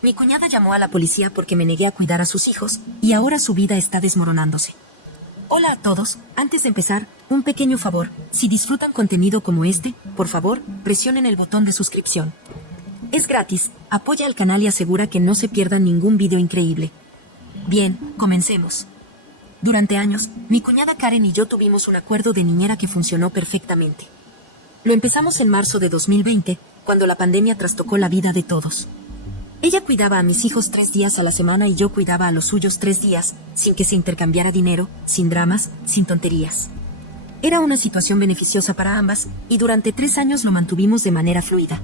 Mi cuñada llamó a la policía porque me negué a cuidar a sus hijos, y ahora su vida está desmoronándose. Hola a todos, antes de empezar, un pequeño favor, si disfrutan contenido como este, por favor, presionen el botón de suscripción. Es gratis, apoya al canal y asegura que no se pierdan ningún video increíble. Bien, comencemos. Durante años, mi cuñada Karen y yo tuvimos un acuerdo de niñera que funcionó perfectamente. Lo empezamos en marzo de 2020, cuando la pandemia trastocó la vida de todos. Ella cuidaba a mis hijos 3 días a la semana y yo cuidaba a los suyos 3 días, sin que se intercambiara dinero, sin dramas, sin tonterías. Era una situación beneficiosa para ambas, y durante 3 años lo mantuvimos de manera fluida.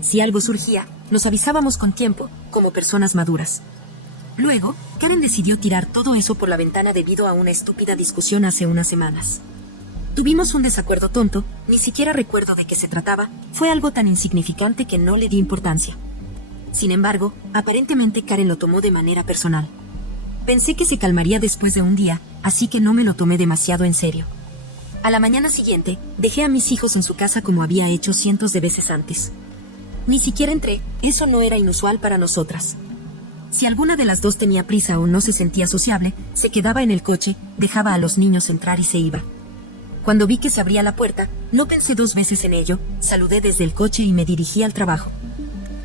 Si algo surgía, nos avisábamos con tiempo, como personas maduras. Luego, Karen decidió tirar todo eso por la ventana debido a una estúpida discusión hace unas semanas. Tuvimos un desacuerdo tonto, ni siquiera recuerdo de qué se trataba, fue algo tan insignificante que no le di importancia. Sin embargo, aparentemente Karen lo tomó de manera personal. Pensé que se calmaría después de un día, así que no me lo tomé demasiado en serio. A la mañana siguiente, dejé a mis hijos en su casa como había hecho cientos de veces antes. Ni siquiera entré, eso no era inusual para nosotras. Si alguna de las dos tenía prisa o no se sentía sociable, se quedaba en el coche, dejaba a los niños entrar y se iba. Cuando vi que se abría la puerta, no pensé 2 veces en ello, saludé desde el coche y me dirigí al trabajo.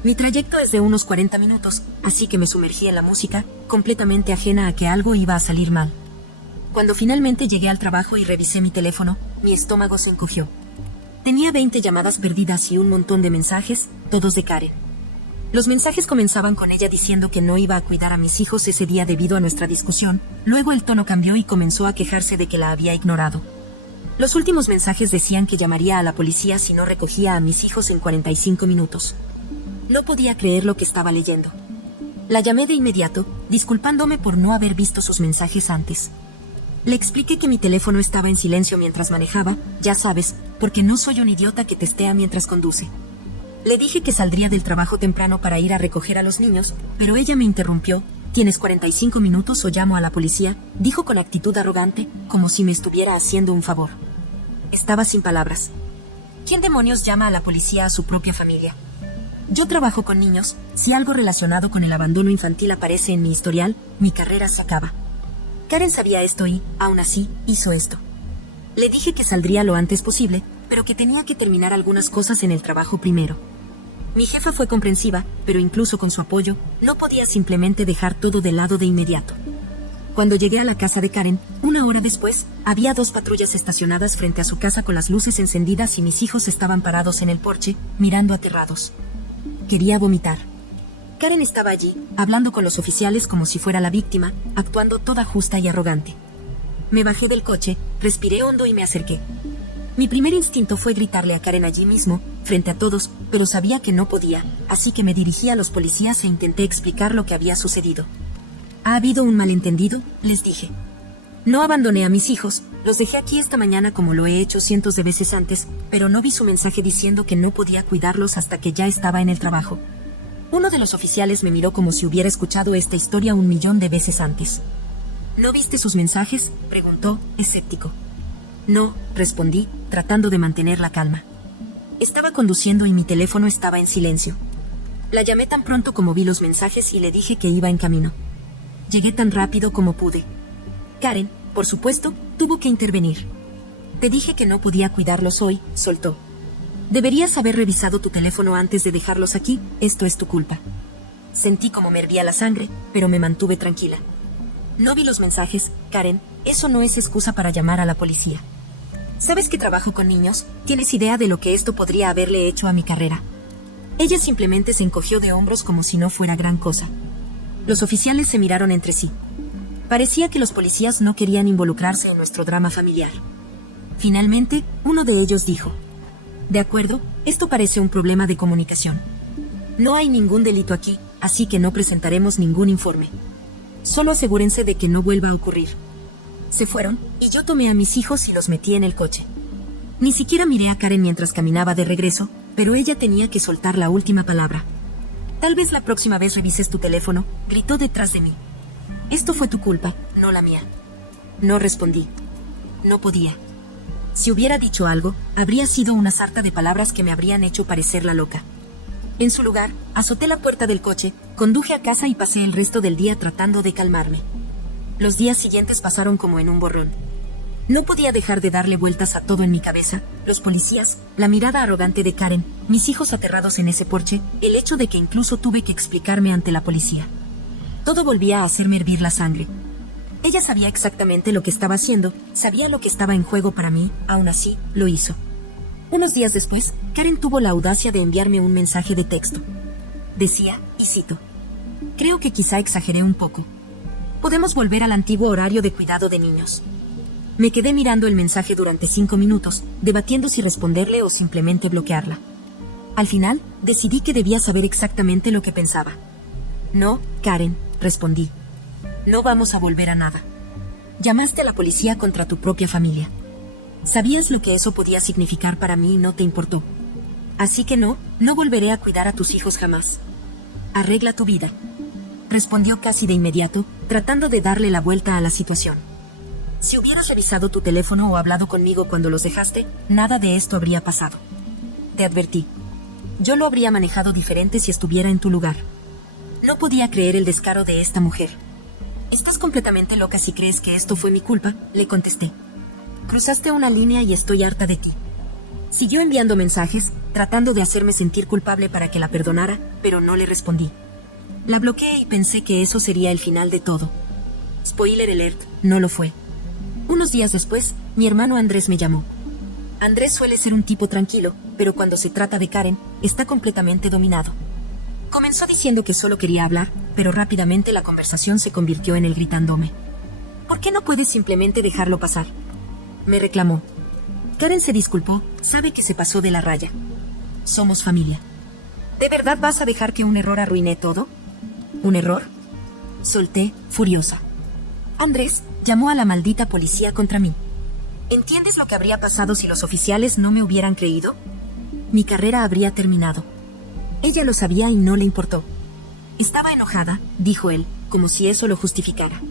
Mi trayecto es de unos 40 minutos, así que me sumergí en la música, completamente ajena a que algo iba a salir mal. Cuando finalmente llegué al trabajo y revisé mi teléfono, mi estómago se encogió. Tenía 20 llamadas perdidas y un montón de mensajes, todos de Karen. Los mensajes comenzaban con ella diciendo que no iba a cuidar a mis hijos ese día debido a nuestra discusión, luego el tono cambió y comenzó a quejarse de que la había ignorado. Los últimos mensajes decían que llamaría a la policía si no recogía a mis hijos en 45 minutos. No podía creer lo que estaba leyendo. La llamé de inmediato, disculpándome por no haber visto sus mensajes antes. Le expliqué que mi teléfono estaba en silencio mientras manejaba, ya sabes, porque no soy un idiota que testea mientras conduce. Le dije que saldría del trabajo temprano para ir a recoger a los niños, pero ella me interrumpió. «¿Tienes 45 minutos o llamo a la policía?», dijo con actitud arrogante, como si me estuviera haciendo un favor. Estaba sin palabras. ¿Quién demonios llama a la policía a su propia familia? Yo trabajo con niños, si algo relacionado con el abandono infantil aparece en mi historial, mi carrera se acaba. Karen sabía esto y, aún así, hizo esto. Le dije que saldría lo antes posible, pero que tenía que terminar algunas cosas en el trabajo primero. Mi jefa fue comprensiva, pero incluso con su apoyo, no podía simplemente dejar todo de lado de inmediato. Cuando llegué a la casa de Karen, 1 hora después, había 2 patrullas estacionadas frente a su casa con las luces encendidas y mis hijos estaban parados en el porche, mirando aterrados. Quería vomitar. Karen estaba allí, hablando con los oficiales como si fuera la víctima, actuando toda justa y arrogante. Me bajé del coche, respiré hondo y me acerqué. Mi primer instinto fue gritarle a Karen allí mismo, frente a todos, pero sabía que no podía, así que me dirigí a los policías e intenté explicar lo que había sucedido. «Ha habido un malentendido», les dije. «No abandoné a mis hijos, los dejé aquí esta mañana como lo he hecho cientos de veces antes, pero no vi su mensaje diciendo que no podía cuidarlos hasta que ya estaba en el trabajo». Uno de los oficiales me miró como si hubiera escuchado esta historia 1.000.000 de veces antes. «¿No viste sus mensajes?», preguntó, escéptico. «No», respondí, tratando de mantener la calma. Estaba conduciendo y mi teléfono estaba en silencio. La llamé tan pronto como vi los mensajes y le dije que iba en camino. Llegué tan rápido como pude. Karen, por supuesto, tuvo que intervenir. «Te dije que no podía cuidarlos hoy», soltó. «Deberías haber revisado tu teléfono antes de dejarlos aquí, esto es tu culpa». Sentí como me hervía la sangre, pero me mantuve tranquila. «No vi los mensajes, Karen, eso no es excusa para llamar a la policía. Sabes que trabajo con niños, ¿tienes idea de lo que esto podría haberle hecho a mi carrera?». Ella simplemente se encogió de hombros como si no fuera gran cosa. Los oficiales se miraron entre sí. Parecía que los policías no querían involucrarse en nuestro drama familiar. Finalmente, uno de ellos dijo: «De acuerdo, esto parece un problema de comunicación. No hay ningún delito aquí, así que no presentaremos ningún informe. Solo asegúrense de que no vuelva a ocurrir». Se fueron, y yo tomé a mis hijos y los metí en el coche. Ni siquiera miré a Karen mientras caminaba de regreso, pero ella tenía que soltar la última palabra. «Tal vez la próxima vez revises tu teléfono», gritó detrás de mí. «Esto fue tu culpa, no la mía». No respondí. No podía. Si hubiera dicho algo, habría sido una sarta de palabras que me habrían hecho parecer la loca. En su lugar, azoté la puerta del coche, conduje a casa y pasé el resto del día tratando de calmarme. Los días siguientes pasaron como en un borrón. No podía dejar de darle vueltas a todo en mi cabeza, los policías, la mirada arrogante de Karen, mis hijos aterrados en ese porche, el hecho de que incluso tuve que explicarme ante la policía. Todo volvía a hacerme hervir la sangre. Ella sabía exactamente lo que estaba haciendo, sabía lo que estaba en juego para mí, aún así, lo hizo. Unos días después, Karen tuvo la audacia de enviarme un mensaje de texto. Decía, y cito: "Creo que quizá exageré un poco. Podemos volver al antiguo horario de cuidado de niños". Me quedé mirando el mensaje durante 5 minutos, debatiendo si responderle o simplemente bloquearla. Al final, decidí que debía saber exactamente lo que pensaba. "No, Karen", respondí. "No vamos a volver a nada. Llamaste a la policía contra tu propia familia. Sabías lo que eso podía significar para mí y no te importó. Así que no volveré a cuidar a tus hijos jamás. Arregla tu vida", respondió casi de inmediato, tratando de darle la vuelta a la situación. "Si hubieras revisado tu teléfono o hablado conmigo cuando los dejaste, nada de esto habría pasado. Te advertí. Yo lo habría manejado diferente si estuviera en tu lugar". No podía creer el descaro de esta mujer. "Estás completamente loca si crees que esto fue mi culpa", le contesté. "Cruzaste una línea y estoy harta de ti". Siguió enviando mensajes, tratando de hacerme sentir culpable para que la perdonara, pero no le respondí. La bloqueé y pensé que eso sería el final de todo. Spoiler alert, no lo fue. Unos días después, mi hermano Andrés me llamó. Andrés suele ser un tipo tranquilo, pero cuando se trata de Karen, está completamente dominado. Comenzó diciendo que solo quería hablar, pero rápidamente la conversación se convirtió en él gritándome: "¿Por qué no puedes simplemente dejarlo pasar?". Me reclamó. Karen se disculpó, sabe que se pasó de la raya. Somos familia. ¿De verdad vas a dejar que un error arruine todo? ¿Un error?, solté, furiosa. Andrés llamó a la maldita policía contra mí. ¿Entiendes lo que habría pasado si los oficiales no me hubieran creído? Mi carrera habría terminado. Ella lo sabía y no le importó. Estaba enojada, dijo él, como si eso lo justificara.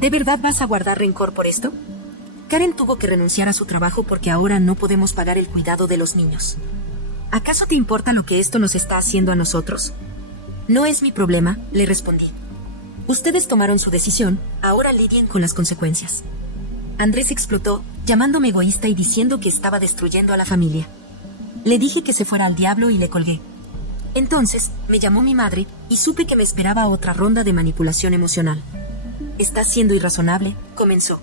¿De verdad vas a guardar rencor por esto? Karen tuvo que renunciar a su trabajo porque ahora no podemos pagar el cuidado de los niños. ¿Acaso te importa lo que esto nos está haciendo a nosotros? No es mi problema, le respondí. Ustedes tomaron su decisión, ahora lidien con las consecuencias. Andrés explotó, llamándome egoísta y diciendo que estaba destruyendo a la familia. Le dije que se fuera al diablo y le colgué. Entonces, me llamó mi madre y supe que me esperaba otra ronda de manipulación emocional. «Estás siendo irrazonable», comenzó.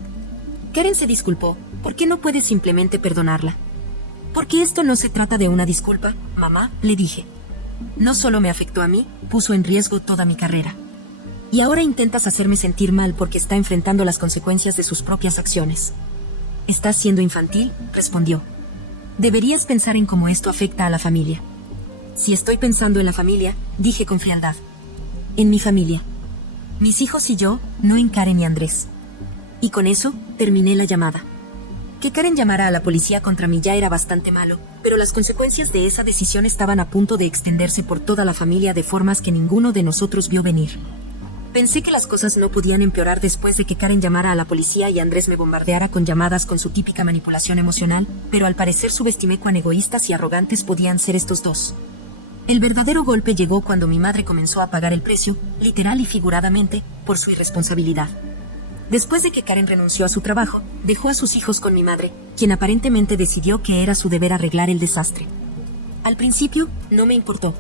Karen se disculpó. ¿Por qué no puedes simplemente perdonarla? Porque esto no se trata de una disculpa, mamá, le dije. No solo me afectó a mí, puso en riesgo toda mi carrera. Y ahora intentas hacerme sentir mal porque está enfrentando las consecuencias de sus propias acciones. «Estás siendo infantil», respondió. «Deberías pensar en cómo esto afecta a la familia». «Si estoy pensando en la familia», dije con frialdad. «En mi familia. Mis hijos y yo, no en Karen y Andrés». Y con eso, terminé la llamada. Que Karen llamara a la policía contra mí ya era bastante malo, pero las consecuencias de esa decisión estaban a punto de extenderse por toda la familia de formas que ninguno de nosotros vio venir. Pensé que las cosas no podían empeorar después de que Karen llamara a la policía y Andrés me bombardeara con llamadas con su típica manipulación emocional, pero al parecer subestimé cuán egoístas y arrogantes podían ser estos dos. El verdadero golpe llegó cuando mi madre comenzó a pagar el precio, literal y figuradamente, por su irresponsabilidad. Después de que Karen renunció a su trabajo, dejó a sus hijos con mi madre, quien aparentemente decidió que era su deber arreglar el desastre. Al principio, no me importó.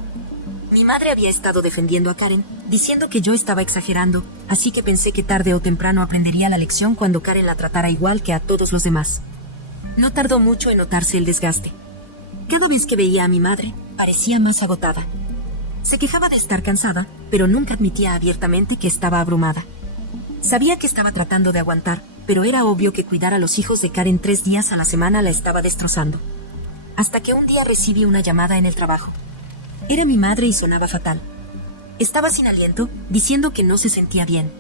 Mi madre había estado defendiendo a Karen, diciendo que yo estaba exagerando, así que pensé que tarde o temprano aprendería la lección cuando Karen la tratara igual que a todos los demás. No tardó mucho en notarse el desgaste. Cada vez que veía a mi madre, parecía más agotada. Se quejaba de estar cansada, pero nunca admitía abiertamente que estaba abrumada. Sabía que estaba tratando de aguantar, pero era obvio que cuidar a los hijos de Karen 3 días a la semana la estaba destrozando. Hasta que un día recibí una llamada en el trabajo. Era mi madre y sonaba fatal. Estaba sin aliento, diciendo que no se sentía bien.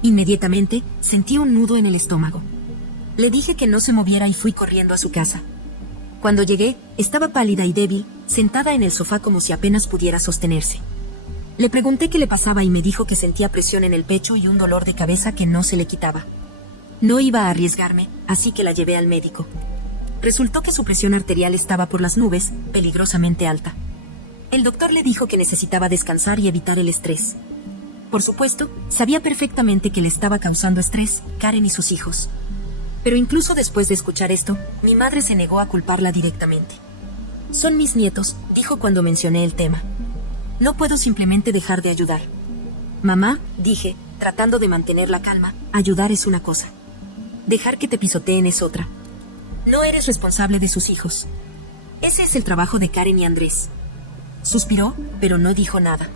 Inmediatamente, sentí un nudo en el estómago. Le dije que no se moviera y fui corriendo a su casa. Cuando llegué, estaba pálida y débil, sentada en el sofá como si apenas pudiera sostenerse. Le pregunté qué le pasaba y me dijo que sentía presión en el pecho y un dolor de cabeza que no se le quitaba. No iba a arriesgarme, así que la llevé al médico. Resultó que su presión arterial estaba por las nubes, peligrosamente alta. El doctor le dijo que necesitaba descansar y evitar el estrés. Por supuesto, sabía perfectamente que le estaba causando estrés, Karen y sus hijos. Pero incluso después de escuchar esto, mi madre se negó a culparla directamente. Son mis nietos, dijo cuando mencioné el tema. No puedo simplemente dejar de ayudar. Mamá, dije, tratando de mantener la calma, ayudar es una cosa. Dejar que te pisoteen es otra. No eres responsable de sus hijos. Ese es el trabajo de Karen y Andrés. Suspiró, pero no dijo nada.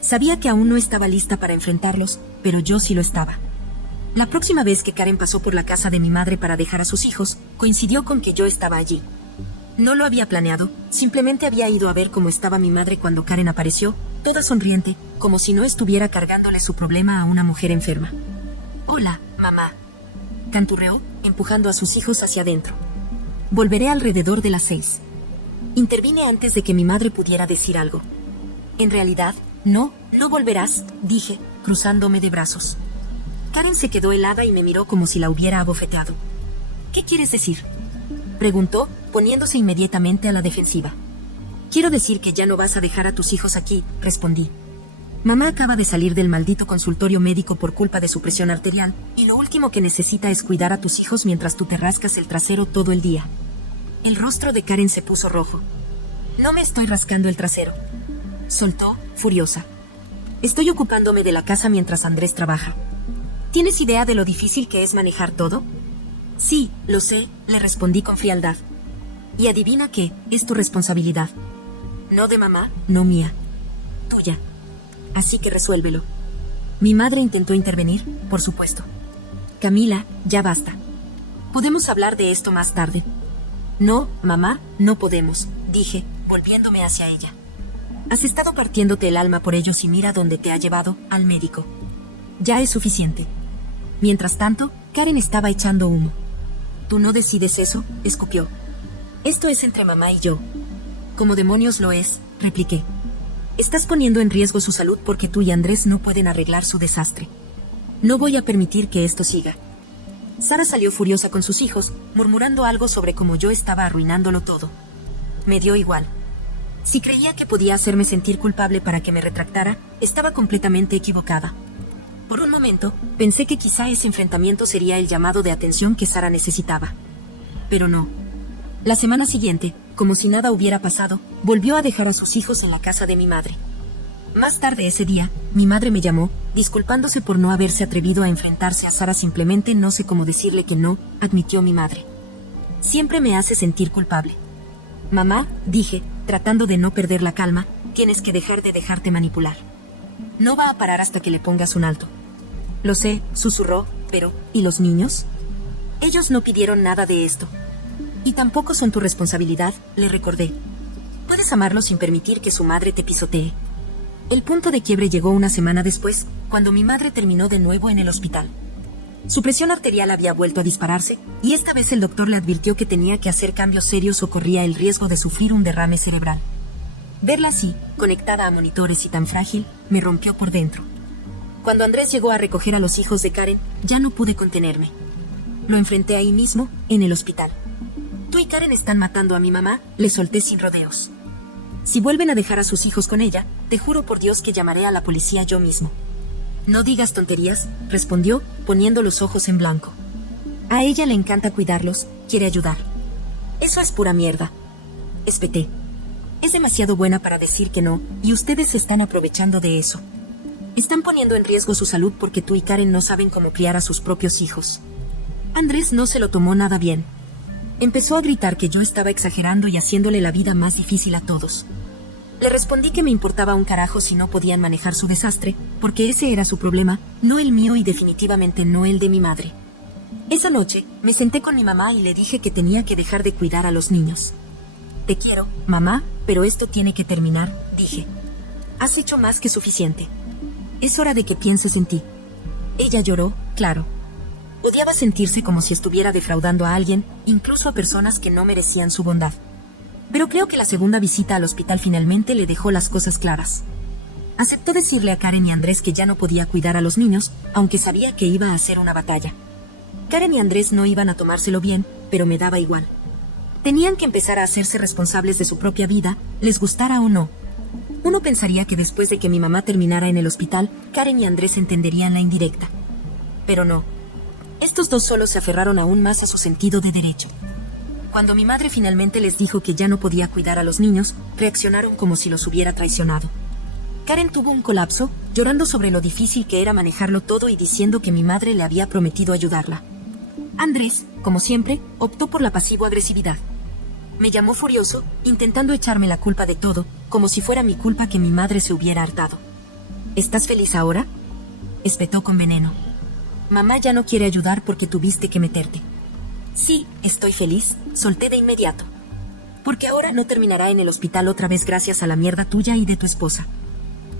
Sabía que aún no estaba lista para enfrentarlos, pero yo sí lo estaba. La próxima vez que Karen pasó por la casa de mi madre para dejar a sus hijos, coincidió con que yo estaba allí. No lo había planeado, simplemente había ido a ver cómo estaba mi madre cuando Karen apareció, toda sonriente, como si no estuviera cargándole su problema a una mujer enferma. «Hola, mamá», canturreó, empujando a sus hijos hacia adentro. «Volveré alrededor de las 6». Intervine antes de que mi madre pudiera decir algo. «En realidad, no volverás», dije, cruzándome de brazos. Karen se quedó helada y me miró como si la hubiera abofeteado. «¿Qué quieres decir?», preguntó, poniéndose inmediatamente a la defensiva. «Quiero decir que ya no vas a dejar a tus hijos aquí», respondí. «Mamá acaba de salir del maldito consultorio médico por culpa de su presión arterial, y lo último que necesita es cuidar a tus hijos mientras tú te rascas el trasero todo el día». El rostro de Karen se puso rojo. «No me estoy rascando el trasero», soltó, furiosa. «Estoy ocupándome de la casa mientras Andrés trabaja. ¿Tienes idea de lo difícil que es manejar todo?». «Sí, lo sé», le respondí con frialdad. «Y adivina qué, es tu responsabilidad. No de mamá, no mía. Tuya. Así que resuélvelo». Mi madre intentó intervenir, por supuesto. «Camila, ya basta. Podemos hablar de esto más tarde». «No, mamá, no podemos», dije, volviéndome hacia ella. «Has estado partiéndote el alma por ellos y mira dónde te ha llevado, al médico. Ya es suficiente». Mientras tanto, Karen estaba echando humo. «¿Tú no decides eso?», escupió. «Esto es entre mamá y yo». «¿Cómo demonios lo es?», repliqué. «Estás poniendo en riesgo su salud porque tú y Andrés no pueden arreglar su desastre. No voy a permitir que esto siga». Sara salió furiosa con sus hijos, murmurando algo sobre cómo yo estaba arruinándolo todo. Me dio igual. Si creía que podía hacerme sentir culpable para que me retractara, estaba completamente equivocada. Por un momento, pensé que quizá ese enfrentamiento sería el llamado de atención que Sara necesitaba. Pero no. La semana siguiente, como si nada hubiera pasado, volvió a dejar a sus hijos en la casa de mi madre. Más tarde ese día, mi madre me llamó, disculpándose por no haberse atrevido a enfrentarse a Sara. «Simplemente no sé cómo decirle que no», admitió mi madre. «Siempre me hace sentir culpable». «Mamá», dije, tratando de no perder la calma, «tienes que dejar de dejarte manipular. No va a parar hasta que le pongas un alto». «Lo sé», susurró, «pero, ¿y los niños?». «Ellos no pidieron nada de esto». «Y tampoco son tu responsabilidad», le recordé. «Puedes amarlos sin permitir que su madre te pisotee». El punto de quiebre llegó una semana después, cuando mi madre terminó de nuevo en el hospital. Su presión arterial había vuelto a dispararse, y esta vez el doctor le advirtió que tenía que hacer cambios serios o corría el riesgo de sufrir un derrame cerebral. Verla así, conectada a monitores y tan frágil, me rompió por dentro. Cuando Andrés llegó a recoger a los hijos de Karen, ya no pude contenerme. Lo enfrenté ahí mismo, en el hospital. «Tú y Karen están matando a mi mamá», le solté sin rodeos. «Si vuelven a dejar a sus hijos con ella, te juro por Dios que llamaré a la policía yo mismo». «No digas tonterías», respondió, poniendo los ojos en blanco. «A ella le encanta cuidarlos, quiere ayudar». «Eso es pura mierda», espeté. «Es demasiado buena para decir que no, y ustedes se están aprovechando de eso. Están poniendo en riesgo su salud porque tú y Karen no saben cómo criar a sus propios hijos». Andrés no se lo tomó nada bien. Empezó a gritar que yo estaba exagerando y haciéndole la vida más difícil a todos. Le respondí que me importaba un carajo si no podían manejar su desastre, porque ese era su problema, no el mío y definitivamente no el de mi madre. Esa noche, me senté con mi mamá y le dije que tenía que dejar de cuidar a los niños. «Te quiero, mamá, pero esto tiene que terminar», dije. «Has hecho más que suficiente. Es hora de que pienses en ti». Ella lloró, claro. Odiaba sentirse como si estuviera defraudando a alguien, incluso a personas que no merecían su bondad. Pero creo que la segunda visita al hospital finalmente le dejó las cosas claras. Aceptó decirle a Karen y Andrés que ya no podía cuidar a los niños, aunque sabía que iba a ser una batalla. Karen y Andrés no iban a tomárselo bien, pero me daba igual. Tenían que empezar a hacerse responsables de su propia vida, les gustara o no. Uno pensaría que después de que mi mamá terminara en el hospital, Karen y Andrés entenderían la indirecta. Pero no. Estos dos solo se aferraron aún más a su sentido de derecho. Cuando mi madre finalmente les dijo que ya no podía cuidar a los niños, reaccionaron como si los hubiera traicionado. Karen tuvo un colapso, llorando sobre lo difícil que era manejarlo todo y diciendo que mi madre le había prometido ayudarla. Andrés, como siempre, optó por la pasivo-agresividad. Me llamó furioso, intentando echarme la culpa de todo, como si fuera mi culpa que mi madre se hubiera hartado. ¿Estás feliz ahora?, espetó con veneno. Mamá ya no quiere ayudar porque tuviste que meterte. Sí, estoy feliz, solté de inmediato. Porque ahora no terminará en el hospital otra vez gracias a la mierda tuya y de tu esposa.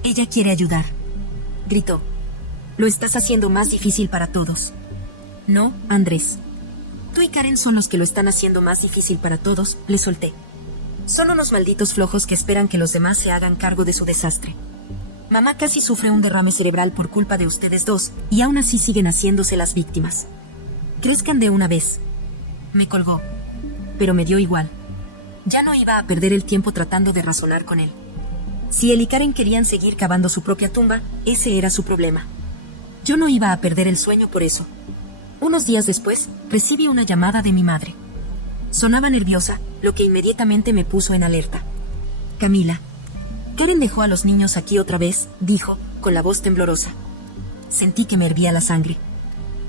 Ella quiere ayudar, gritó. Lo estás haciendo más difícil para todos. No, Andrés. Tú y Karen son los que lo están haciendo más difícil para todos, le solté. Son unos malditos flojos que esperan que los demás se hagan cargo de su desastre. Mamá casi sufre un derrame cerebral por culpa de ustedes dos, y aún así siguen haciéndose las víctimas. Crezcan de una vez. Me colgó. Pero me dio igual. Ya no iba a perder el tiempo tratando de razonar con él. Si él y Karen querían seguir cavando su propia tumba, ese era su problema. Yo no iba a perder el sueño por eso. Unos días después, recibí una llamada de mi madre. Sonaba nerviosa, lo que inmediatamente me puso en alerta. Camila. Karen dejó a los niños aquí otra vez, dijo, con la voz temblorosa. Sentí que me hervía la sangre.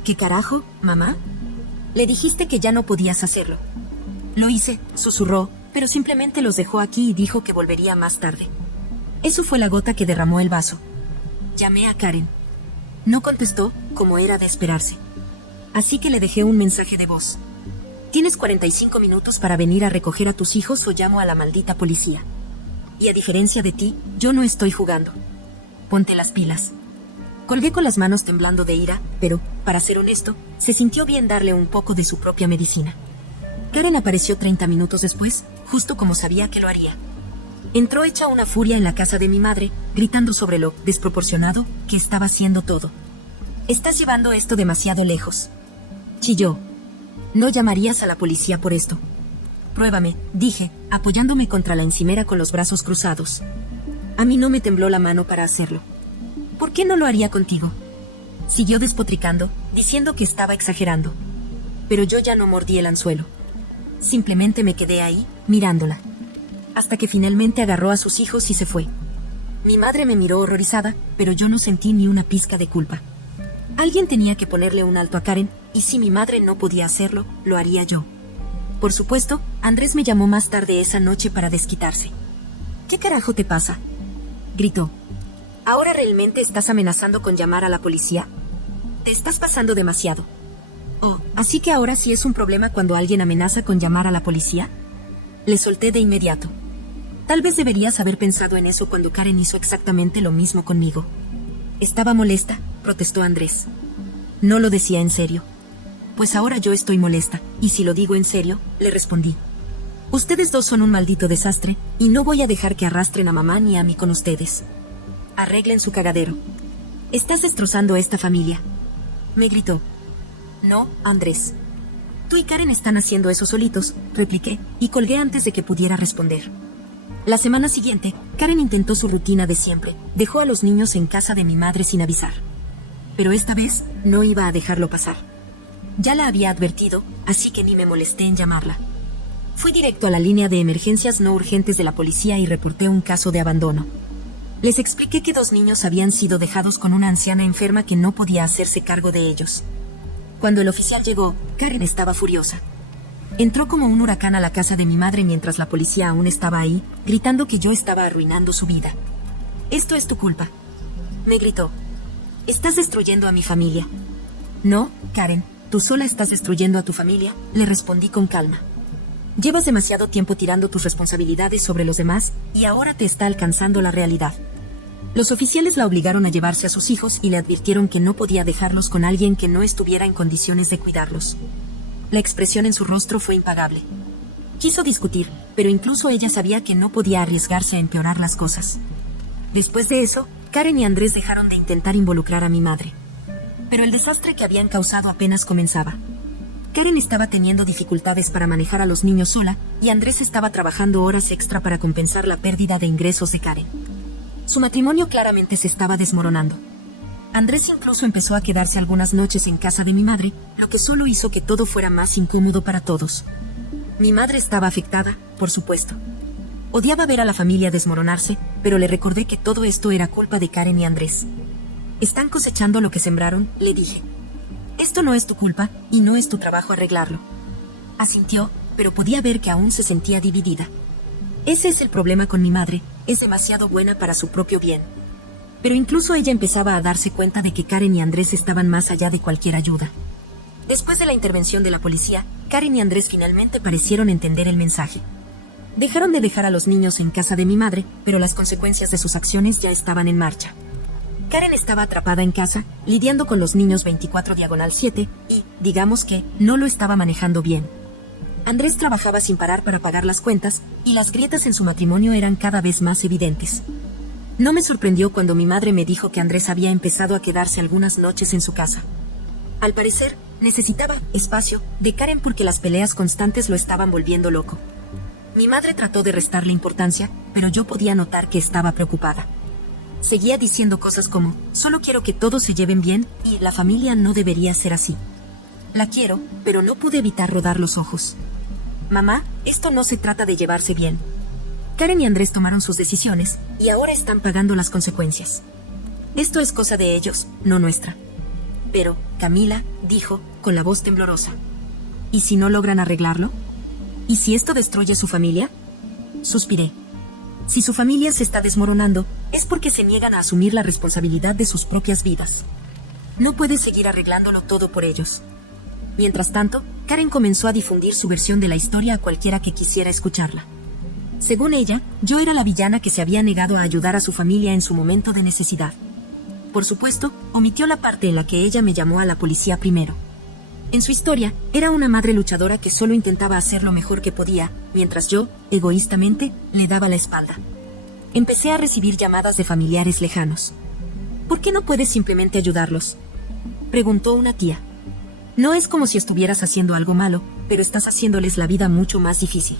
¿Qué carajo, mamá? Le dijiste que ya no podías hacerlo. Lo hice, susurró, pero simplemente los dejó aquí y dijo que volvería más tarde. Eso fue la gota que derramó el vaso. Llamé a Karen. No contestó, como era de esperarse. Así que le dejé un mensaje de voz. Tienes 45 minutos para venir a recoger a tus hijos o llamo a la maldita policía. Y a diferencia de ti, yo no estoy jugando. Ponte las pilas. Colgué con las manos temblando de ira, pero, para ser honesto, se sintió bien darle un poco de su propia medicina. Karen apareció 30 minutos después, justo como sabía que lo haría. Entró hecha una furia en la casa de mi madre, gritando sobre lo desproporcionado que estaba haciendo todo. Estás llevando esto demasiado lejos. Chilló. No llamarías a la policía por esto. Pruébame, dije, apoyándome contra la encimera con los brazos cruzados. A mí no me tembló la mano para hacerlo. ¿Por qué no lo haría contigo? Siguió despotricando, diciendo que estaba exagerando. Pero yo ya no mordí el anzuelo. Simplemente me quedé ahí, mirándola. Hasta que finalmente agarró a sus hijos y se fue. Mi madre me miró horrorizada, pero yo no sentí ni una pizca de culpa. Alguien tenía que ponerle un alto a Karen, y si mi madre no podía hacerlo, lo haría yo. Por supuesto, Andrés me llamó más tarde esa noche para desquitarse. ¿Qué carajo te pasa?, gritó. ¿Ahora realmente estás amenazando con llamar a la policía? Te estás pasando demasiado. Oh, ¿así que ahora sí es un problema cuando alguien amenaza con llamar a la policía? Le solté de inmediato. Tal vez deberías haber pensado en eso cuando Karen hizo exactamente lo mismo conmigo. Estaba molesta, protestó Andrés. No lo decía en serio. Pues ahora yo estoy molesta, y si lo digo en serio, le respondí. Ustedes dos son un maldito desastre, y no voy a dejar que arrastren a mamá ni a mí con ustedes. Arreglen su cagadero. Estás destrozando esta familia. Me gritó. No, Andrés. Tú y Karen están haciendo eso solitos, repliqué, y colgué antes de que pudiera responder. La semana siguiente, Karen intentó su rutina de siempre, dejó a los niños en casa de mi madre sin avisar. Pero esta vez, no iba a dejarlo pasar. Ya la había advertido, así que ni me molesté en llamarla. Fui directo a la línea de emergencias no urgentes de la policía y reporté un caso de abandono. Les expliqué que 2 niños habían sido dejados con una anciana enferma que no podía hacerse cargo de ellos. Cuando el oficial llegó, Karen estaba furiosa. Entró como un huracán a la casa de mi madre mientras la policía aún estaba ahí, gritando que yo estaba arruinando su vida. «Esto es tu culpa», me gritó. «Estás destruyendo a mi familia». «No, Karen, tú sola estás destruyendo a tu familia», le respondí con calma. «Llevas demasiado tiempo tirando tus responsabilidades sobre los demás y ahora te está alcanzando la realidad». Los oficiales la obligaron a llevarse a sus hijos y le advirtieron que no podía dejarlos con alguien que no estuviera en condiciones de cuidarlos. La expresión en su rostro fue impagable. Quiso discutir, pero incluso ella sabía que no podía arriesgarse a empeorar las cosas. Después de eso, Karen y Andrés dejaron de intentar involucrar a mi madre. Pero el desastre que habían causado apenas comenzaba. Karen estaba teniendo dificultades para manejar a los niños sola, y Andrés estaba trabajando horas extra para compensar la pérdida de ingresos de Karen. Su matrimonio claramente se estaba desmoronando. Andrés incluso empezó a quedarse algunas noches en casa de mi madre, lo que solo hizo que todo fuera más incómodo para todos. Mi madre estaba afectada, por supuesto. Odiaba ver a la familia desmoronarse, pero le recordé que todo esto era culpa de Karen y Andrés. Están cosechando lo que sembraron, le dije. Esto no es tu culpa, y no es tu trabajo arreglarlo. Asintió, pero podía ver que aún se sentía dividida. Ese es el problema con mi madre, es demasiado buena para su propio bien. Pero incluso ella empezaba a darse cuenta de que Karen y Andrés estaban más allá de cualquier ayuda. Después de la intervención de la policía, Karen y Andrés finalmente parecieron entender el mensaje. Dejaron de dejar a los niños en casa de mi madre, pero las consecuencias de sus acciones ya estaban en marcha. Karen estaba atrapada en casa, lidiando con los niños 24/7, y, digamos que, no lo estaba manejando bien. Andrés trabajaba sin parar para pagar las cuentas, y las grietas en su matrimonio eran cada vez más evidentes. No me sorprendió cuando mi madre me dijo que Andrés había empezado a quedarse algunas noches en su casa. Al parecer, necesitaba espacio de Karen porque las peleas constantes lo estaban volviendo loco. Mi madre trató de restarle importancia, pero yo podía notar que estaba preocupada. Seguía diciendo cosas como, solo quiero que todos se lleven bien, y la familia no debería ser así. La quiero, pero no pude evitar rodar los ojos. Mamá, esto no se trata de llevarse bien. Karen y Andrés tomaron sus decisiones, y ahora están pagando las consecuencias. Esto es cosa de ellos, no nuestra. Pero, Camila, dijo, con la voz temblorosa. ¿Y si no logran arreglarlo? ¿Y si esto destruye su familia? Suspiré. Si su familia se está desmoronando, es porque se niegan a asumir la responsabilidad de sus propias vidas. No puedes seguir arreglándolo todo por ellos. Mientras tanto, Karen comenzó a difundir su versión de la historia a cualquiera que quisiera escucharla. Según ella, yo era la villana que se había negado a ayudar a su familia en su momento de necesidad. Por supuesto, omitió la parte en la que ella me llamó a la policía primero. En su historia, era una madre luchadora que solo intentaba hacer lo mejor que podía, mientras yo, egoístamente, le daba la espalda. Empecé a recibir llamadas de familiares lejanos. ¿Por qué no puedes simplemente ayudarlos?, preguntó una tía. No es como si estuvieras haciendo algo malo, pero estás haciéndoles la vida mucho más difícil.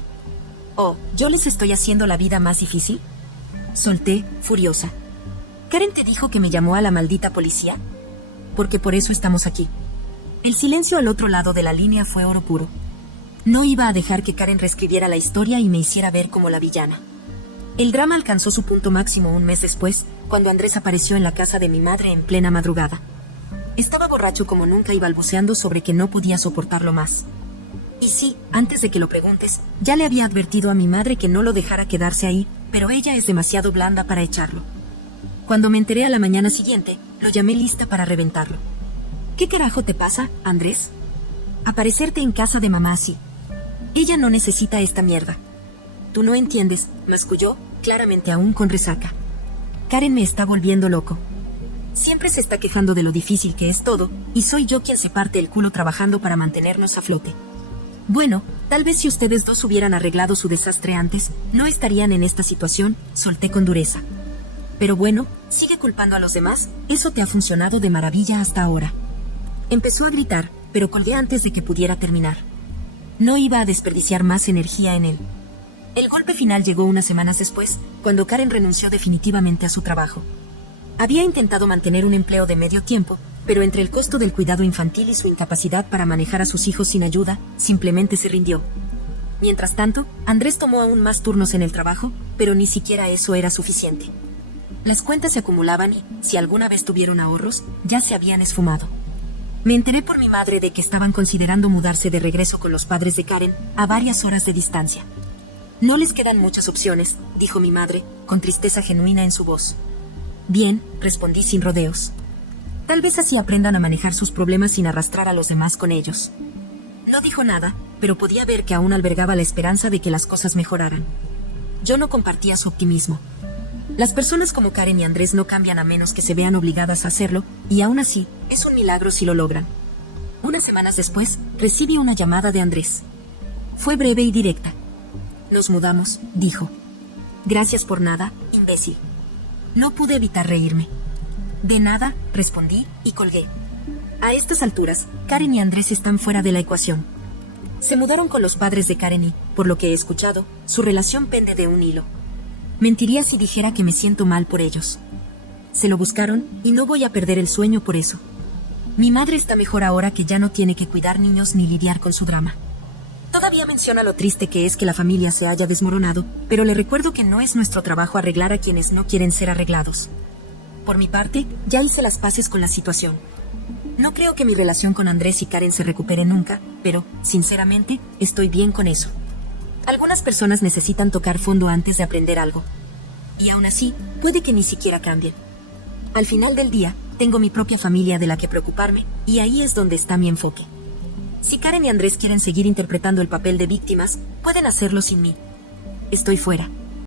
Oh, ¿yo les estoy haciendo la vida más difícil?, solté, furiosa. ¿Karen te dijo que me llamó a la maldita policía? Porque por eso estamos aquí. El silencio al otro lado de la línea fue oro puro. No iba a dejar que Karen reescribiera la historia y me hiciera ver como la villana. El drama alcanzó su punto máximo un mes después, cuando Andrés apareció en la casa de mi madre en plena madrugada. Estaba borracho como nunca y balbuceando sobre que no podía soportarlo más. Y sí, antes de que lo preguntes, ya le había advertido a mi madre que no lo dejara quedarse ahí, pero ella es demasiado blanda para echarlo. Cuando me enteré a la mañana siguiente, lo llamé lista para reventarlo. ¿Qué carajo te pasa, Andrés? Aparecerte en casa de mamá así. Ella no necesita esta mierda. Tú no entiendes, masculló, claramente aún con resaca. Karen me está volviendo loco. Siempre se está quejando de lo difícil que es todo, y soy yo quien se parte el culo trabajando para mantenernos a flote. Bueno, tal vez si ustedes dos hubieran arreglado su desastre antes, no estarían en esta situación, solté con dureza. Pero bueno, sigue culpando a los demás, eso te ha funcionado de maravilla hasta ahora. Empezó a gritar, pero colgué antes de que pudiera terminar. No iba a desperdiciar más energía en él. El golpe final llegó unas semanas después, cuando Karen renunció definitivamente a su trabajo. Había intentado mantener un empleo de medio tiempo, pero entre el costo del cuidado infantil y su incapacidad para manejar a sus hijos sin ayuda, simplemente se rindió. Mientras tanto, Andrés tomó aún más turnos en el trabajo, pero ni siquiera eso era suficiente. Las cuentas se acumulaban y, si alguna vez tuvieron ahorros, ya se habían esfumado. Me enteré por mi madre de que estaban considerando mudarse de regreso con los padres de Karen, a varias horas de distancia. No les quedan muchas opciones, dijo mi madre, con tristeza genuina en su voz. Bien, respondí sin rodeos. Tal vez así aprendan a manejar sus problemas sin arrastrar a los demás con ellos. No dijo nada, pero podía ver que aún albergaba la esperanza de que las cosas mejoraran. Yo no compartía su optimismo. Las personas como Karen y Andrés no cambian a menos que se vean obligadas a hacerlo, y aún así, es un milagro si lo logran. Unas semanas después, recibí una llamada de Andrés. Fue breve y directa. Nos mudamos, dijo. Gracias por nada, imbécil. No pude evitar reírme. De nada, respondí, y colgué. A estas alturas, Karen y Andrés están fuera de la ecuación. Se mudaron con los padres de Karen y, por lo que he escuchado, su relación pende de un hilo. Mentiría si dijera que me siento mal por ellos. Se lo buscaron y no voy a perder el sueño por eso. Mi madre está mejor ahora que ya no tiene que cuidar niños ni lidiar con su drama. Todavía menciona lo triste que es que la familia se haya desmoronado, pero le recuerdo que no es nuestro trabajo arreglar a quienes no quieren ser arreglados. Por mi parte, ya hice las paces con la situación. No creo que mi relación con Andrés y Karen se recupere nunca, pero, sinceramente, estoy bien con eso. Algunas personas necesitan tocar fondo antes de aprender algo. Y aún así, puede que ni siquiera cambien. Al final del día, tengo mi propia familia de la que preocuparme, y ahí es donde está mi enfoque. Si Karen y Andrés quieren seguir interpretando el papel de víctimas, pueden hacerlo sin mí. Estoy fuera.